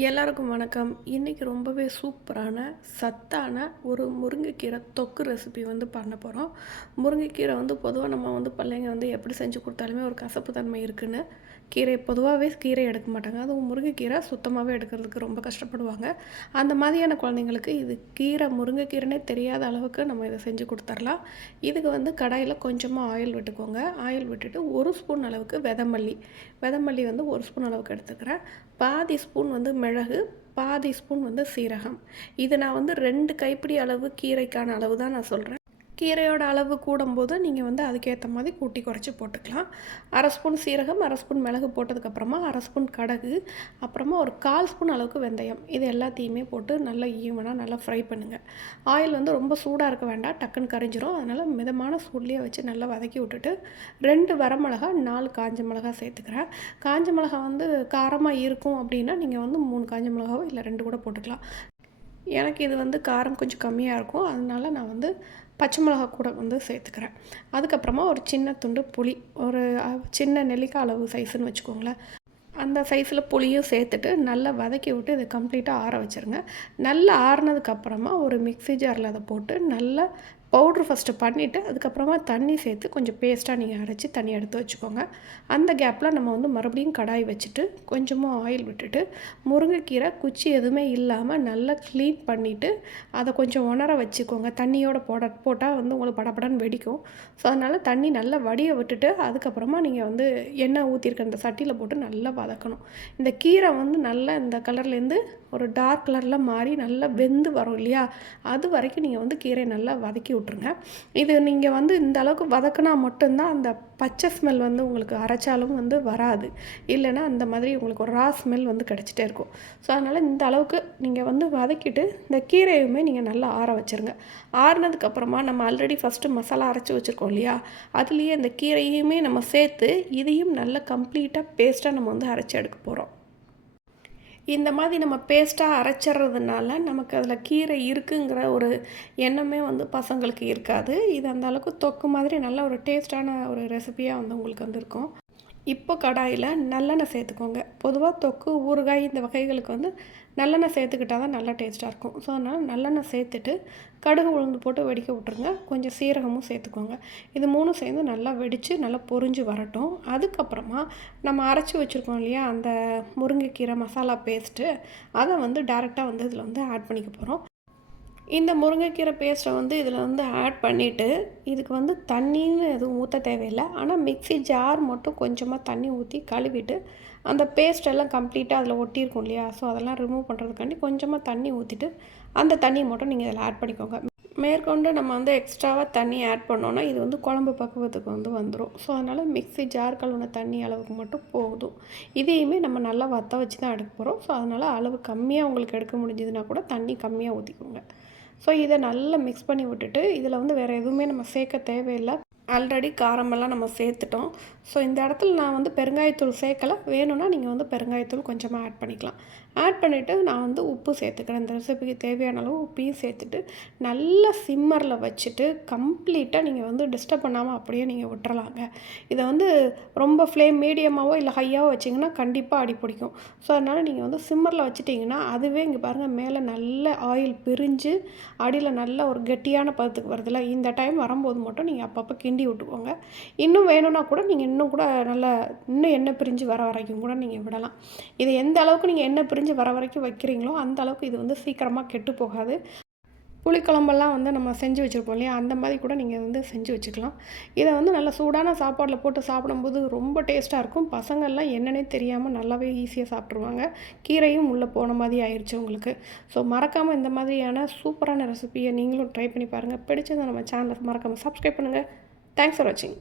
எல்லாருக்கும் வணக்கம். இன்றைக்கி ரொம்பவே சூப்பரான சத்தான ஒரு முருங்கைக்கீரை தொக்கு ரெசிபி பண்ண போகிறோம். முருங்கைக்கீரை பொதுவாக நம்ம பிள்ளைங்க எப்படி செஞ்சு கொடுத்தாலுமே ஒரு கசப்பு தன்மை இருக்குன்னு பொதுவாகவே கீரை எடுக்க மாட்டாங்க. அதுவும் முருங்கைக்கீரை சுத்தமாகவே எடுக்கிறதுக்கு ரொம்ப கஷ்டப்படுவாங்க. அந்த மாதிரியான குழந்தைங்களுக்கு இது முருங்கைக்கீரைனே தெரியாத அளவுக்கு நம்ம இதை செஞ்சு கொடுத்துர்லாம். இதுக்கு கடாயில் கொஞ்சமாக ஆயில் விட்டுக்கோங்க. ஆயில் விட்டுட்டு 1 ஸ்பூன் அளவுக்கு விதமல்லி விதமல்லி 1 ஸ்பூன் அளவுக்கு எடுத்துக்கிறேன். பாதி ஸ்பூன் மிளகு, பாதி ஸ்பூன் சீரகம். இது நான் 2 கைப்பிடி அளவு கீரைக்கான அளவு தான் நான் சொல்கிறேன். கீரையோட அளவு கூடும்போது நீங்கள் அதுக்கேற்ற மாதிரி கூட்டி குறைச்சி போட்டுக்கலாம். 1/2 ஸ்பூன் சீரகம், 1/2 ஸ்பூன் மிளகு போட்டதுக்கப்புறமா 1/2 ஸ்பூன் கடுகு, அப்புறமா ஒரு 1/4 ஸ்பூன் அளவுக்கு வெந்தயம். இது எல்லாத்தையுமே போட்டு நல்லா ஈவனாக நல்லா ஃப்ரை பண்ணுங்கள். ஆயில் ரொம்ப சூடாக இருக்க வேண்டாம், டக்குன்னு கரிஞ்சிரும். அதனால் மிதமான சூட்லேயே வச்சு நல்லா வதக்கி விட்டுட்டு 2 வரமிளகா, 4 காஞ்ச மிளகா சேர்த்துக்கிறேன். காஞ்ச மிளகா காரமாக இருக்கும் அப்படின்னா நீங்கள் 3 காஞ்ச மிளகாவோ இல்லை 2 கூட போட்டுக்கலாம். எனக்கு இது காரம் கொஞ்சம் கம்மியாக இருக்கும், அதனால நான் பச்சை மிளகா கூட சேர்த்துக்கிறேன். அதுக்கப்புறமா ஒரு சின்ன துண்டு புளி, ஒரு சின்ன நெல்லிக்காய் அளவு சைஸுன்னு வச்சுக்கோங்களேன். அந்த சைஸில் புளியும் சேர்த்துட்டு நல்லா வதக்கி விட்டு இதை கம்ப்ளீட்டாக ஆற வச்சுருங்க. நல்லா ஆறுனதுக்கப்புறமா ஒரு மிக்ஸி ஜாரில் அதை போட்டு நல்லா பவுட்ரு ஃபஸ்ட்டு பண்ணிவிட்டு அதுக்கப்புறமா தண்ணி சேர்த்து கொஞ்சம் பேஸ்ட்டாக நீங்கள் அரைச்சி தண்ணி எடுத்து வச்சுக்கோங்க. அந்த கேப்பில் நம்ம மறுபடியும் கடாய் வச்சுட்டு கொஞ்சமாக ஆயில் விட்டுட்டு முருங்கைக்கீரை குச்சி எதுவுமே இல்லாமல் நல்லா க்ளீன் பண்ணிவிட்டு அதை கொஞ்சம் உணர வச்சுக்கோங்க. தண்ணியோடு போட்டால் உங்களுக்கு படப்படன்னு வெடிக்கும். ஸோ அதனால் தண்ணி நல்லா வடிய விட்டுட்டு அதுக்கப்புறமா நீங்கள் எண்ணெய் ஊற்றிருக்க அந்த சட்டியில் போட்டு நல்லா வதக்கணும். இந்த கீரை நல்லா இந்த கலர்லேருந்து ஒரு டார்க் கலரில் மாறி நல்லா வெந்து வரும் இல்லையா, அது வரைக்கும் நீங்கள் கீரையை நல்லா வதக்கி விட்ருங்க. இது நீங்கள் இந்த அளவுக்கு வதக்கினா மட்டும்தான் அந்த பச்சை ஸ்மெல் உங்களுக்கு அரைச்சாலும் வராது. இல்லைன்னா அந்த மாதிரி உங்களுக்கு ஒரு ரா ஸ்மெல் கிடச்சிட்டே இருக்கும். ஸோ அதனால் இந்த அளவுக்கு நீங்கள் வதக்கிட்டு இந்த கீரையுமே நீங்கள் நல்லா ஆற வச்சுருங்க. ஆறுனதுக்கப்புறமா நம்ம ஆல்ரெடி ஃபஸ்ட்டு மசாலா அரைச்சி வச்சுருக்கோம் இல்லையா, அதுலேயே இந்த கீரையுமே நம்ம சேர்த்து இதையும் நல்லா கம்ப்ளீட்டாக பேஸ்ட்டாக நம்ம அரைச்சி எடுக்க போகிறோம். இந்த மாதிரி நம்ம பேஸ்ட்டாக அரைச்சிட்றதுனால நமக்கு அதில் கீரை இருக்குங்கிற ஒரு எண்ணமே பசங்களுக்கு இருக்காது. இது அந்த அளவுக்கு தொக்கு மாதிரி நல்ல ஒரு டேஸ்ட்டான ஒரு ரெசிபியாக உங்களுக்கு இருக்கும். இப்போ கடாயில் நல்லெண்ணெய் சேர்த்துக்கோங்க. பொதுவாக தொக்கு, ஊறுகாய் இந்த வகைகளுக்கு நல்லெண்ணெய் சேர்த்துக்கிட்டால் தான் நல்லா டேஸ்ட்டாக இருக்கும். ஸோ அதனால் நல்லெண்ணெய் சேர்த்துட்டு கடுகு உளுந்து போட்டு வெடிக்க விட்ருங்க. கொஞ்சம் சீரகமும் சேர்த்துக்கோங்க. இது 3 சேர்ந்து நல்லா வெடித்து நல்லா பொரிஞ்சு வரட்டும். அதுக்கப்புறமா நம்ம அரைச்சி வச்சுருக்கோம் இல்லையா அந்த முருங்கைக்கீரை மசாலா பேஸ்ட்டு, அதை டேரெக்டாக இதில் ஆட் பண்ணிக்க போகிறோம். இந்த முருங்கைக்கீரை பேஸ்ட்டை இதில் ஆட் பண்ணிவிட்டு இதுக்கு தண்ணின்னு எதுவும் ஊற்ற தேவையில்லை. ஆனால் மிக்ஸி ஜார் மட்டும் கொஞ்சமாக தண்ணி ஊற்றி கழுவிட்டு அந்த பேஸ்ட்டெல்லாம் கம்ப்ளீட்டாக அதில் ஒட்டியிருக்கும் இல்லையா, ஸோ அதெல்லாம் ரிமூவ் பண்ணுறதுக்காண்டி கொஞ்சமாக தண்ணி ஊற்றிட்டு அந்த தண்ணியை மட்டும் நீங்கள் இதில் ஆட் பண்ணிக்கோங்க. மேற்கொண்டு நம்ம எக்ஸ்ட்ராவாக தண்ணி ஆட் பண்ணோன்னா இது குழம்பு பக்குவத்துக்கு வந்துடும். ஸோ அதனால் மிக்ஸி ஜார் கழுவுன தண்ணி அளவுக்கு மட்டும் போதும். இதையுமே நம்ம நல்லா வற்ற வச்சு தான் எடுக்க போகிறோம். ஸோ அதனால் அளவு கம்மியாக உங்களுக்கு எடுக்க முடிஞ்சதுன்னா கூட தண்ணி கம்மியாக ஊற்றிக்கோங்க. ஸோ இதை நல்லா மிக்ஸ் பண்ணி விட்டுட்டு இதில் வேறு எதுவுமே நம்ம சேர்க்க தேவையில்லை. ஆல்ரெடி காரமெல்லாம் நம்ம சேர்த்துட்டோம். ஸோ இந்த இடத்துல நான் பெருங்காயத்தூள் சேர்க்கலை. வேணும்னா நீங்கள் பெருங்காயத்தூள் கொஞ்சமாக ஆட் பண்ணிக்கலாம். ஆட் பண்ணிவிட்டு நான் உப்பு சேர்த்துக்கிறேன். இந்த ரெசிபிக்கு தேவையான அளவு உப்பையும் சேர்த்துட்டு நல்லா சிம்மரில் வச்சுட்டு கம்ப்ளீட்டாக நீங்கள் டிஸ்டர்ப் பண்ணாமல் அப்படியே நீங்கள் விட்டுறலாங்க. இதை ரொம்ப ஃப்ளேம் மீடியமாகவோ இல்லை ஹையாவோ வச்சிங்கன்னா கண்டிப்பாக அடி பிடிக்கும். ஸோ அதனால் நீங்கள் சிம்மரில் வச்சுட்டிங்கன்னா அதுவே இங்கே பாருங்கள் மேலே நல்ல ஆயில் பிரிஞ்சு அடியில் நல்ல ஒரு கெட்டியான பதத்துக்கு வருதில்ல, இந்த டைம் வரும்போது மட்டும் நீங்கள் அப்பப்போ கிண்டி விட்டுக்கோங்க. இன்னும் வேணும்னா கூட நீங்கள் இன்னும் கூட நல்லா இன்னும் எண்ணெய் பிரிஞ்சு வர வரைக்கும் கூட நீங்கள் விடலாம். இது எந்த அளவுக்கு நீங்கள் எண்ணெய் பிரிஞ்சு வர வரைக்கும் வைக்கிறீங்களோ அந்த அளவுக்கு இது சீக்கிரமாக கெட்டு போகாது. புளிக்குழம்பெல்லாம் நம்ம செஞ்சு வச்சுருப்போம் இல்லையா, அந்த மாதிரி கூட நீங்கள் செஞ்சு வச்சுக்கலாம். இதை நல்லா சூடான சாப்பாட்டில் போட்டு சாப்பிடும்போது ரொம்ப டேஸ்ட்டாக இருக்கும். பசங்கள்லாம் என்னன்னே தெரியாமல் நல்லாவே ஈஸியாக சாப்பிட்ருவாங்க. கீரையும் உள்ளே போன மாதிரி ஆயிடுச்சு உங்களுக்கு. ஸோ மறக்காமல் இந்த மாதிரியான சூப்பரான ரெசிபியை நீங்களும் ட்ரை பண்ணி பாருங்கள். பிடிச்சதை நம்ம சேனலுக்கு மறக்காமல் சப்ஸ்கிரைப் பண்ணுங்கள். தேங்க்ஸ் ஃபார் வாட்சிங்.